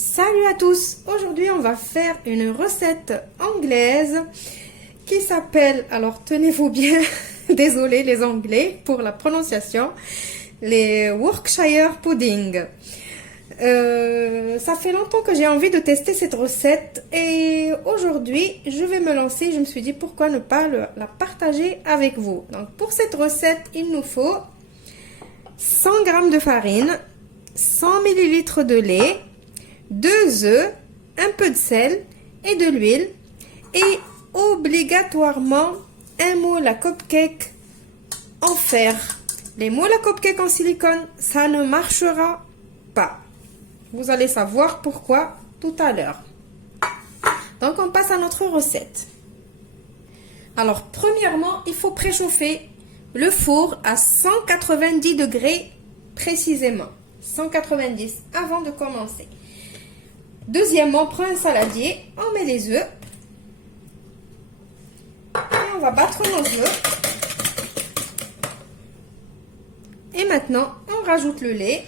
Salut à tous! Aujourd'hui, on va faire une recette anglaise qui s'appelle, alors tenez-vous bien, désolé les Anglais pour la prononciation, les Yorkshire Pudding. Ça fait longtemps que j'ai envie de tester cette recette et aujourd'hui, je vais me lancer. Je me suis dit pourquoi ne pas la partager avec vous. Donc pour cette recette, il nous faut 100 g de farine, 100 ml de lait, 2 œufs, un peu de sel et de l'huile et obligatoirement un moule à cupcake en fer. Les moules à cupcake en silicone, ça ne marchera pas. Vous allez savoir pourquoi tout à l'heure. Donc on passe à notre recette. Alors premièrement, il faut préchauffer le four à 190 degrés précisément. 190 avant de commencer. Deuxièmement, on prend un saladier, on met les œufs et on va battre nos œufs. Et maintenant, on rajoute le lait.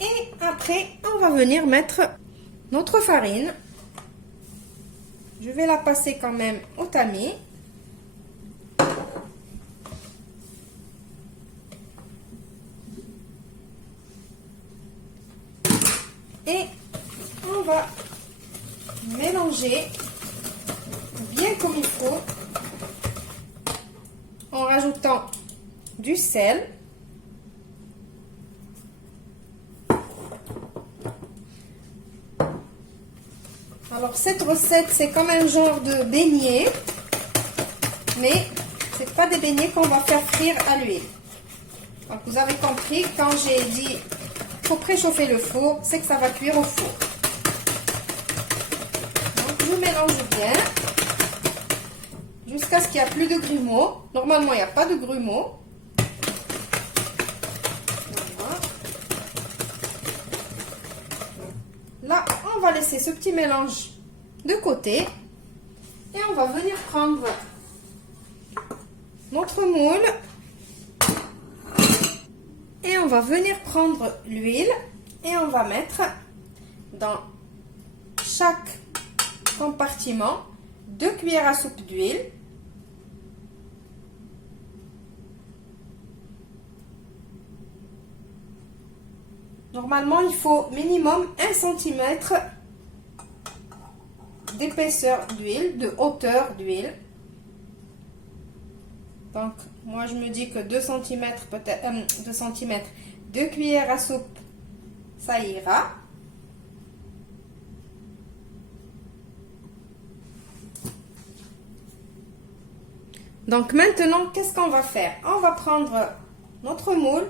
Et après, on va venir mettre notre farine. Je vais la passer quand même au tamis. Et on va mélanger bien comme il faut en rajoutant du sel. Alors cette recette c'est comme un genre de beignet, mais c'est pas des beignets qu'on va faire frire à l'huile. Donc vous avez compris, quand j'ai dit faut préchauffer le four, c'est que ça va cuire au four. Donc je mélange bien jusqu'à ce qu'il n'y ait plus de grumeaux. Normalement il n'y a pas de grumeaux. Voilà. Là on va laisser ce petit mélange de côté et on va venir prendre notre moule. Et on va venir prendre l'huile et on va mettre dans chaque compartiment 2 cuillères à soupe d'huile. Normalement, il faut minimum 1 cm d'épaisseur d'huile, de hauteur d'huile. Donc, moi, je me dis que 2 cm, peut-être 2 cm, 2 cuillères à soupe, ça ira. Donc, maintenant, qu'est-ce qu'on va faire? On va prendre notre moule,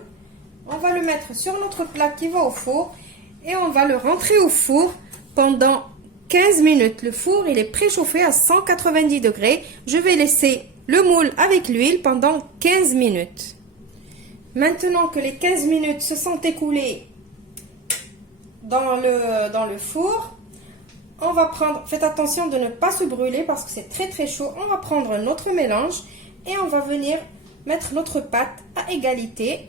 on va le mettre sur notre plat qui va au four et on va le rentrer au four pendant 15 minutes. Le four, il est préchauffé à 190 degrés. Je vais laisser le moule avec l'huile pendant 15 minutes. Maintenant que les 15 minutes se sont écoulées dans le four, on va prendre, faites attention de ne pas se brûler parce que c'est très très chaud. On va prendre notre mélange et on va venir mettre notre pâte à égalité.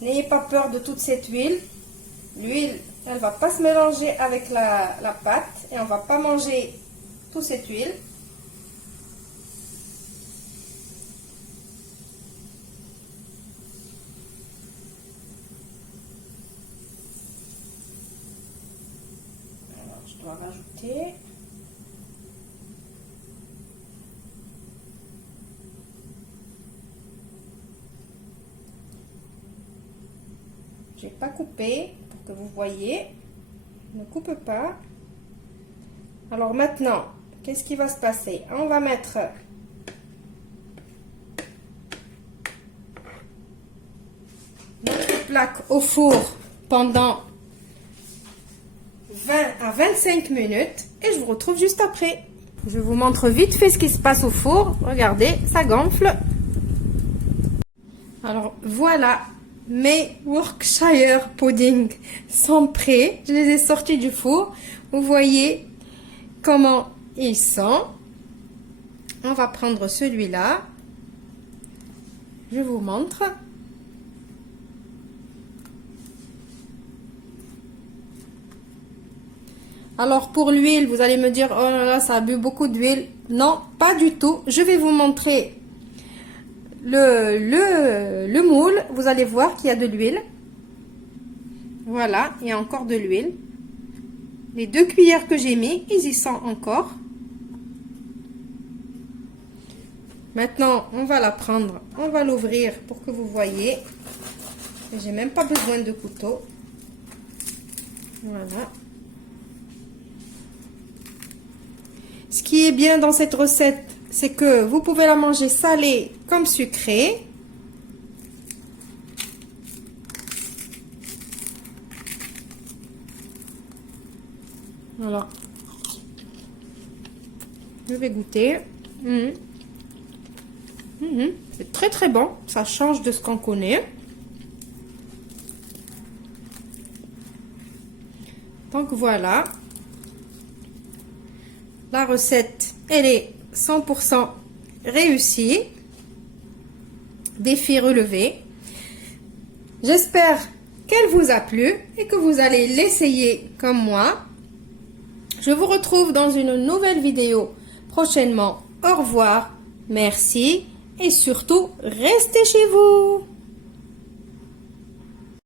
N'ayez pas peur de toute cette huile. L'huile, elle ne va pas se mélanger avec la pâte et on ne va pas manger toute cette huile. Alors, je dois rajouter. Je n'ai pas coupé pour que vous voyez. Ne coupe pas. Alors maintenant, qu'est-ce qui va se passer? On va mettre notre plaque au four pendant 20 à 25 minutes et je vous retrouve juste après. Je vous montre vite fait ce qui se passe au four. Regardez, ça gonfle. Alors voilà, mes Yorkshire pudding sont prêts. Je les ai sortis du four. Vous voyez comment ils sont. On va prendre celui-là. Je vous montre. Alors pour l'huile, vous allez me dire, oh là là, ça a bu beaucoup d'huile. Non, pas du tout. Je vais vous montrer le moule. Vous allez voir qu'il y a de l'huile. Voilà, il y a encore de l'huile. Les 2 cuillères que j'ai mis, ils y sont encore. Maintenant, on va la prendre, on va l'ouvrir pour que vous voyez. J'ai même pas besoin de couteau. Voilà. Ce qui est bien dans cette recette, c'est que vous pouvez la manger salée comme sucrée. Voilà. Je vais goûter. C'est très très bon. Ça change de ce qu'on connaît. Donc voilà. La recette, elle est 100% réussie. Défi relevé. J'espère qu'elle vous a plu et que vous allez l'essayer comme moi. Je vous retrouve dans une nouvelle vidéo prochainement. Au revoir. Merci. Et surtout, restez chez vous.